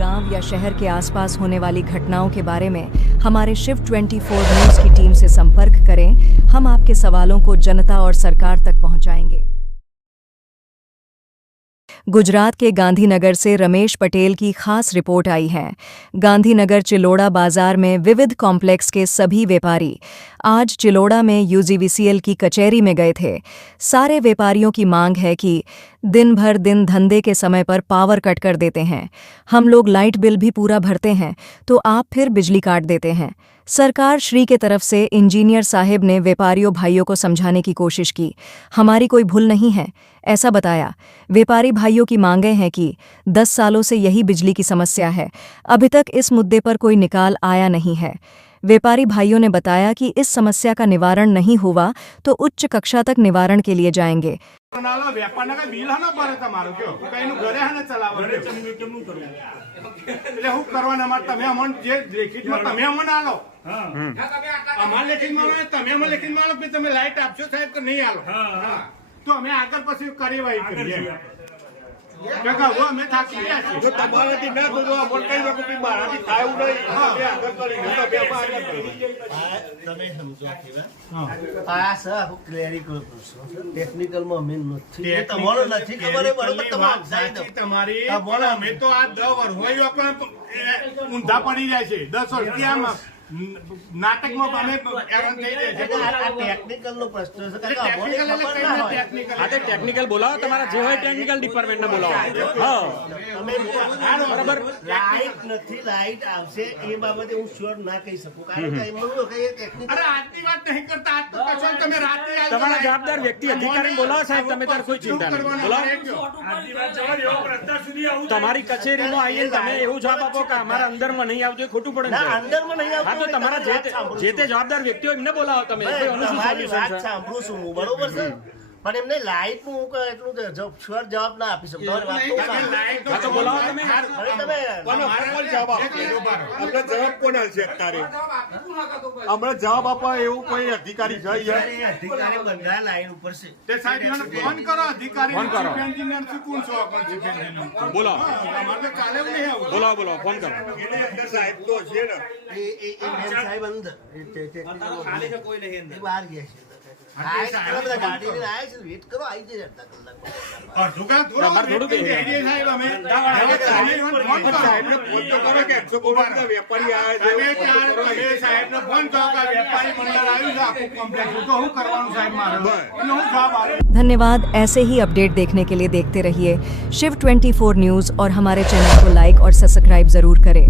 गांव या शहर के आसपास होने वाली घटनाओं के बारे में हमारे शिव 24 न्यूज़ की टीम से संपर्क करें। हम आपके सवालों को जनता और सरकार तक पहुंचाएंगे। गुजरात के गांधीनगर से रमेश पटेल की खास रिपोर्ट आई है। गांधीनगर चिलोड़ा बाजार में विविध कॉम्प्लेक्स के सभी व्यापारी आज चिलोड़ा में यूजीवीसीएल की कचहरी में गए थे। सारे व्यापारियों की मांग है कि दिन भर दिन धंधे के समय पर पावर कट कर देते हैं। हम लोग लाइट बिल भी पूरा भरते हैं तो आप फिर बिजली काट देते हैं। सरकार श्री के तरफ से इंजीनियर साहब ने व्यापारियों भाइयों को समझाने की कोशिश की। हमारी कोई भूल नहीं है, ऐसा बताया। व्यापारी भाइयों की मांगें हैं कि 10 सालों से यही बिजली की समस्या है। अभी तक इस मुद्दे पर कोई निकाल आया नहीं है। व्यापारी भाइयों ने बताया कि इस समस्या का निवारण नहीं हुआ तो उच्च कक्षा तक निवारण के लिए जाएंगे। तो અમે આગળ પછી કાર્યવાહી કરીએ કાકા वो અમે થાકી ગયા છે જો તમારાથી ન થતો આ મોર કઈ વખત મારાથી થાયું નહીં અમે આગળ કરી તો બે આગળ કરી તમે સમજો કે આ સર હું ક્લેરિકલ પૂછું ટેકનિકલ માં અમે નથી તમારો નથી ખબર એ બરોબર તમારે સાચી તમારી બોલો અમે તો આ 10 વર્ષ હોય આપણે ઊંધા પડી જાય છે 10 વર્ષ ક્યાં नाटक में बने टेक्निकल नो प्रश्न टेक्निकल बोलाओ તમારા જે હોય ટેકનિકલ ડિપાર્ટમેન્ટ ને બોલાવો હા તમે બરાબર લાઈટ નથી લાઈટ આવશે એ બાબતે હું શ્યોર ના કહી શકું કારણ કે એમનો કઈ ટેકનિકલ અરે આજની વાત નહીં કરતા આજ તો કશો તમે રાતે આવી તમારા જવાબદાર વ્યક્તિ અધિકારીને બોલાવો સાહેબ તમે તાર કોઈ ચિંતા નહીં બોલાવો આજની વાત જવા દો અત્યાર સુધી આવું તમારી કચેરીમાં આવીને તમે એવું જવાબ આપો કે અમારા અંદરમાં નહીં આવજો એ ખોટું પડે ના અંદરમાં નહીં આવજો તો તમારા જે તે જવાબદાર વ્યક્તિઓ એમને બોલાવો તમે તમારી વાત સાંભળું છું હું બરોબર છે પણ એમને લાઈટ નું એટલું શ્યોર જવાબ ના આપી શકતો લાઈટ તો બોલાવો તમે કોનો જવાબ આપે આપણે જવાબ કોણ આલશે અત્યારે આપણે જવાબ આપવા એવું કોઈ અધિકારી છે અધિકારી બંધા લાઈન ઉપર છે તે સાહેબ મને ફોન કરો અધિકારી ફોન કરો એન્જિનિયર થી કોણ છો કોણ ચીફ એન્જિનિયર બોલાવો અમારે કાલે નહીં આવું બોલાવો ફોન કરો એને અંદર સાહેબ તો છે ને એ મેન સાહેબ અંદર ખાલી છે કોઈ નહીં અંદર બહાર ગયા છે धन्यवाद। ऐसे ही अपडेट देखने के लिए देखते रहिए शिव 24 न्यूज़ और हमारे चैनल को लाइक और सब्सक्राइब जरूर करें।